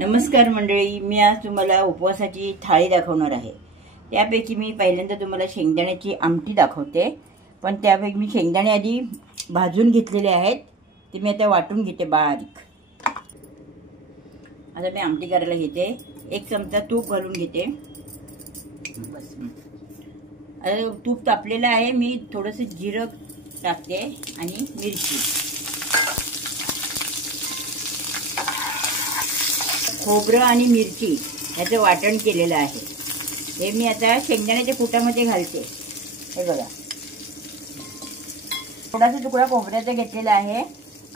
नमस्कार मंडळी, मी आज तुम्हाला उपवासाची थाळी दाखवणार आहे। त्यापैकी मी पहिल्यांदा तुम्हाला शेंगदाण्याची आमटी दाखवते, पण त्यापैकी मी शेंगदाणे आधी भाजून घेतलेले आहेत, ते मी आता वाटून घेते बारीक। आता मी आमटी करायला घेते। 1 चमचा तूप घालून घेते। बस आता तूप तापलेलं आहे, मी थोडंसं जिरं टाकते आणि मिरची, खोबरं आणि मिरची याचं वाटण केलेलं आहे। हे मी आता शेंगदाण्याच्या कुटामध्ये घालते। हे बघा, थोडासा तुकडा खोबऱ्याचा घेतलेला आहे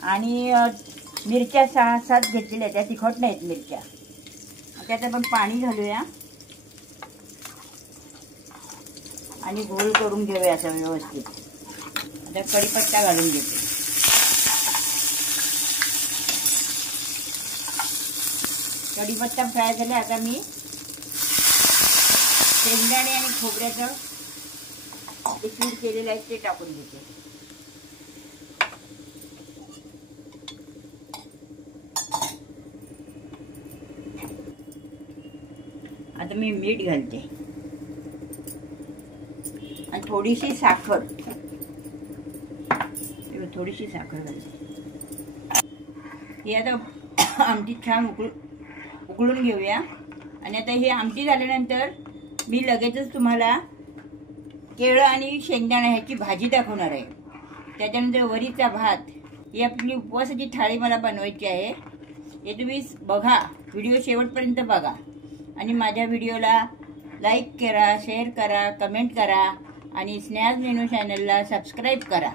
आणि मिरच्या 6-7 घेतलेल्या, त्या तिखट नाहीत मिरच्या। त्यात आपण पाणी घालूया आणि घोल करून घेऊया असं व्यवस्थित। आता कढीपत्ता घालून घेते। कढीपत्ता फ्राय झाला, आता मी शेंगदाणे आणि खोबऱ्याचं जे कूट केलेलं आहे ते टाकून घेते। आता मी मीठ घालते आणि थोडीशी साखर घालते। हे आता आमटी छान उकळून घेऊया। आणि आता ही आमटी झाल्यानंतर मी लगेचच तुम्हाला केळं आणि शेंगदाणा ह्याची भाजी दाखवणार आहे। त्याच्यानंतर वरीचा भात, ही आपली उपवासाची थाळी मला बनवायची आहे। हे तुम्ही बघा, व्हिडिओ शेवटपर्यंत बघा आणि माझ्या व्हिडिओला लाईक करा, शेअर करा, कमेंट करा आणि स्नेहाज मेनू चॅनलला सबस्क्राईब करा।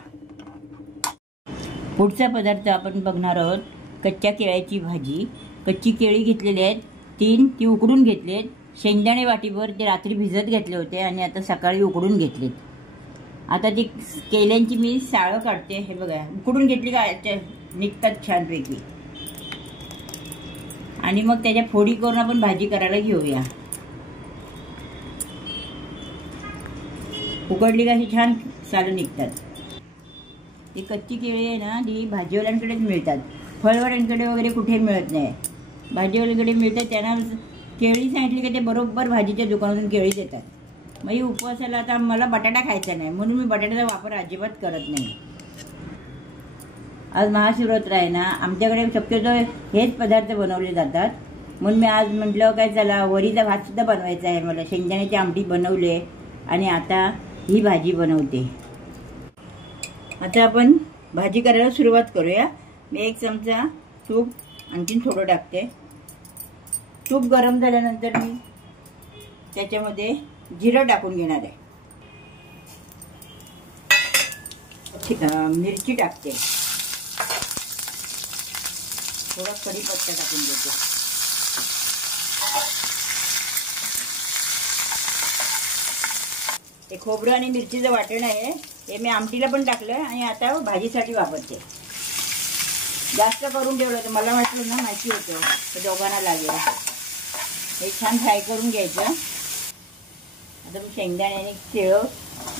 पुढचा पदार्थ आपण बघणार आहोत, कच्च्या केळ्याची भाजी। कच्ची केळी घेतलेली आहेत 3, ती उकडून घेतलेत। शेंगदाणे वाटीभर ते रात्री भिजत घेतले होते आणि आता सकाळी उकडून घेतलेत। आता ती केळ्यांची मी साळं काढते। हे बघा, उकडून घेतली का निघतात छानपैकी। आणि मग त्याच्या फोडी करून आपण भाजी करायला घेऊया। उकडली का ही छान सालं निघतात। ही कच्ची केळी आहे ना, ती भाजीवाल्यांकडेच मिळतात, फळवाल्यांकडे वगैरे कुठे मिळत नाही। भाजीवाल्यांकडे मिळतात, त्यांना केळी सांगितली की ते बरोबर भाजीच्या दुकानातून केळी देतात। मग ही उपवासाला आता मला बटाटा खायचा नाही, म्हणून मी बटाट्याचा वापर अजिबात करत नाही। आज महाशिवरात्र आहे ना, आमच्याकडे शक्यतो हेच पदार्थ बनवले जातात, म्हणून मी आज म्हटलं काय चला वरीचा भात सुद्धा बनवायचा आहे मला। शेंगदाण्याची आमटी बनवले आणि आता ही भाजी बनवते। आता आपण भाजी करायला सुरुवात करूया। मी 1 चमचा तूप आणखीन थोडं टाकते। तूप गरम झाल्यानंतर मी त्याच्यामध्ये जिरं टाकून घेणार आहे। मिरची टाकते, थोडा कढीपत्ता टाकून देते। हे खोबरं आणि मिरचीचं वाटण आहे, हे मी आमटीला पण टाकलं आणि आता भाजीसाठी वापरते। जास्त करून ठेवलं तर मला वाटलं ना माहिती होतं तर दोघांना लागेल। हे छान फ्राय करून घ्यायचं। आता मी शेंगदाणे आणि केळं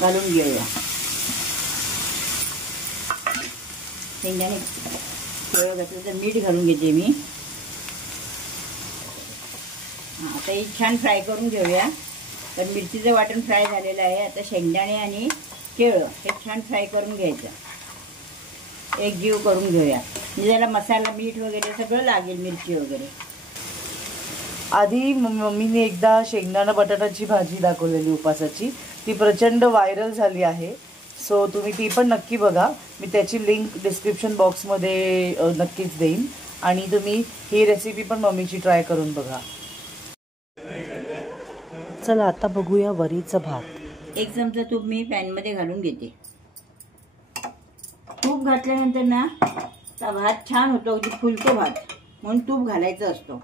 घालून घेऊया। शेंगदाणे केळं घातलं तर मीठ घालून घेते मी। आता हे छान फ्राय करून घेऊया, तर मिरचीचं वाटण फ्राय झालेलं आहे। आता शेंगदाणे आणि केळं हे छान फ्राय करून घ्यायचं, एक जीव करून घेऊया। म्हणजे त्याला मसाला मीठ वगैरे सगळं लागेल, मिरची वगैरे। आधी मम्मीने एकदा शेंगदाणा बटाट्याची भाजी दाखवलेली उपवासाची, ती प्रचंड व्हायरल झाली आहे। सो तुम्ही ती पण नक्की बघा, मी त्याची लिंक डिस्क्रिप्शन बॉक्समध्ये नक्कीच देईन आणि तुम्ही ही रेसिपी पण मम्मीची ट्राय करून बघा। चला आता बघूया वरीचा भात। 1 चमचा तूप मी पॅनमध्ये घालून घेते। तूप घातल्यानंतर ना भात छान होतो, अगदी फुलतो भात, म्हणून तूप घालायचं असतो।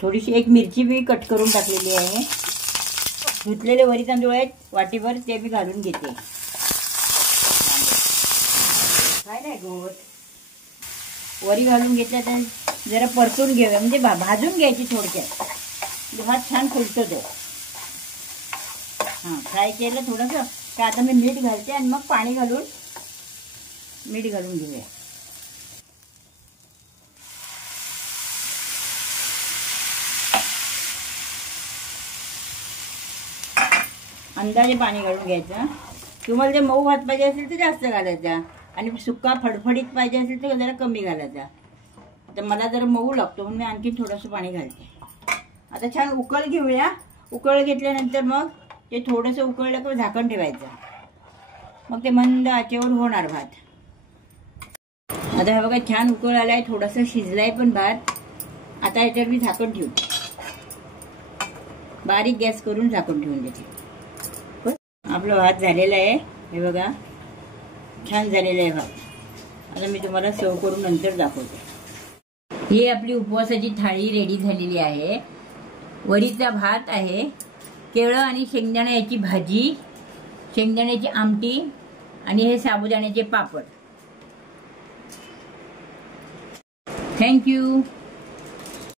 थोडीशी 1 मिरची मी कट करून टाकलेली आहे। धुतलेले वरी तांदूळ आहेत वाटीभर, ते मी घालून घेते। काय नाही गोवत, वरी घालून घेतल्या तर जरा परतून घेऊया, म्हणजे भाजून घ्यायची थोडक्यात, भात छान फुलतो तो। फ्राय केलं थोडंसं का आता मी मीठ घालते आणि मग पाणी घालून मीठ घालून घेऊया। अंदाजे पाणी घालून घ्यायचं. तुम्हाला जर मऊ भात पाहिजे असेल तर जास्त घालायचा आणि सुका फडफडीत पाहिजे असेल तर जरा कमी घालायचा. तर मला जरा मऊ लागतो म्हणून मी आणखी थोडंसं पाणी घालते. आता छान उकळ घेऊया. उकळ घेतल्यानंतर मग ते थोडंसं उकळलं की झाकण ठेवायचं. मग ते मंद आचेवर होणार भात. आता हे बघा छान उकळ आलाय, थोडासा शिजलाय पण भात. आता याच्यावर मी झाकण ठेवते. बारीक गॅस करून झाकण ठेवून देते. आपला भात झालेला आहे. हे बघा छान झालेला आहे भात. आता मी तुम्हाला सर्व करून नंतर दाखवते. ही आपली उपवासाची थाळी रेडी झालेली आहे. वरीचा भात आहे, केळं आणि शेंगदाणा याची भाजी, शेंगदाण्याची आमटी आणि हे साबुदाण्याचे पापड. थँक्यू.